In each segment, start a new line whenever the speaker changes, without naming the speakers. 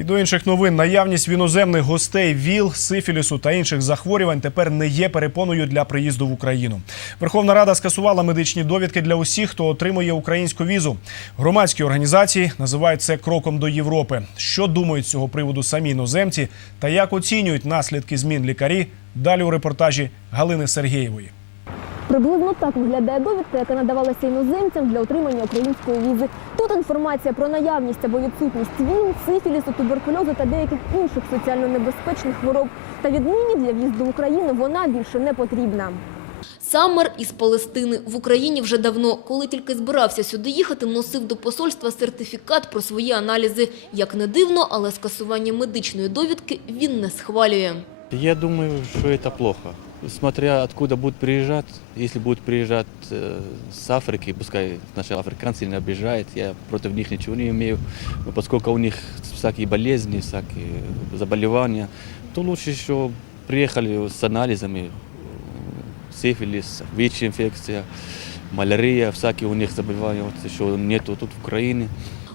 І до інших новин наявність іноземних гостей ВІЛ, сифілісу та інших захворювань тепер не є перепоною для приїзду в Україну. Верховна Рада скасувала медичні довідки для усіх, хто отримує українську візу. Громадські організації називають це кроком до Європи. Що думають з цього приводу самі іноземці та як оцінюють наслідки змін лікарі? Далі у репортажі Галини Сергієвої.
Приблизно так виглядає довідка, яка надавалася іноземцям для отримання української візи. Тут інформація про наявність або відсутність ВІЛ, сифілісу, туберкульозу та деяких інших соціально небезпечних хвороб. Та віднині для в'їзду в Україну вона більше не потрібна.
Саммер із Палестини в Україні вже давно. Коли тільки збирався сюди їхати, носив до посольства сертифікат про свої аналізи. Як не дивно, але скасування медичної довідки він не схвалює.
Я думаю, что это плохо Смотря откуда будут приезжать, если будут приезжать э, с Африки, пускай наши африканцы не обижают, я против них ничего не имею, но поскольку у них всякие болезни, всякие заболевания, то лучше, что приехали с анализами, э, сифилис, ВИЧ-инфекция, малярия, всякие у них заболевания, вот еще нету тут в Украине.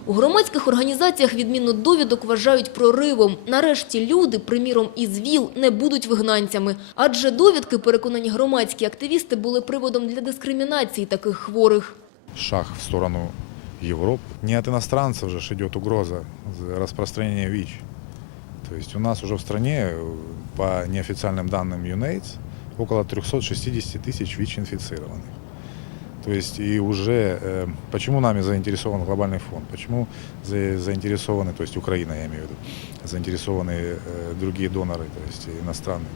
У громадських організаціях відміну довідок вважають проривом. Нарешті люди, приміром із ВІЛ, не будуть вигнанцями. Адже довідки, переконані громадські активісти, були приводом для дискримінації таких хворих.
шаг в сторону Европы. Не от иностранцев же ж идет угроза за распространения ВИЧ. То есть у нас уже в стране, э, по неофициальным данным UNAIDS, около 360 тысяч ВИЧ-инфицированных. То есть и уже, э, почему нами заинтересован глобальный фонд, почему за- заинтересованы, то есть Украина, я имею в виду, заинтересованы э, другие доноры, то есть иностранные.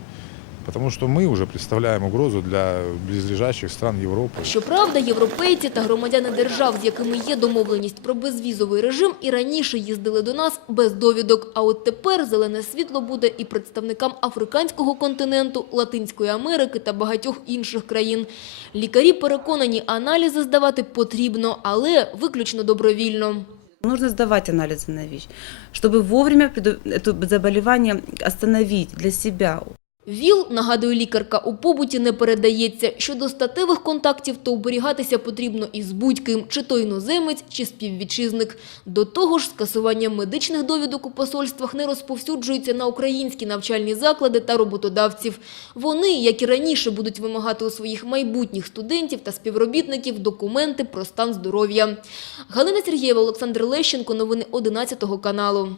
Потому что мы уже представляем угрозу для близлежащих стран Европы.
Щоправда, європейці та громадяни держав, з якими є домовленість про безвізовий режим, і раніше їздили до нас без довідок. А от тепер зелене світло буде і представникам африканського континенту, Латинської Америки та багатьох інших країн. Лікарі переконані, аналізи здавати потрібно, але виключно добровільно.
Нужно сдавать анализы на ВИЧ, чтобы вовремя преду- это заболевание остановить для себя.
ВІЛ, нагадує лікарка, у побуті не передається. Щодо статевих контактів, то оберігатися потрібно із будь-ким, чи то іноземець, чи співвітчизник. До того ж, скасування медичних довідок у посольствах не розповсюджується на українські навчальні заклади та роботодавців. Вони, як і раніше, будуть вимагати у своїх майбутніх студентів та співробітників документи про стан здоров'я. Галина Сергієва, Олександр Лещенко. Новини 11 каналу.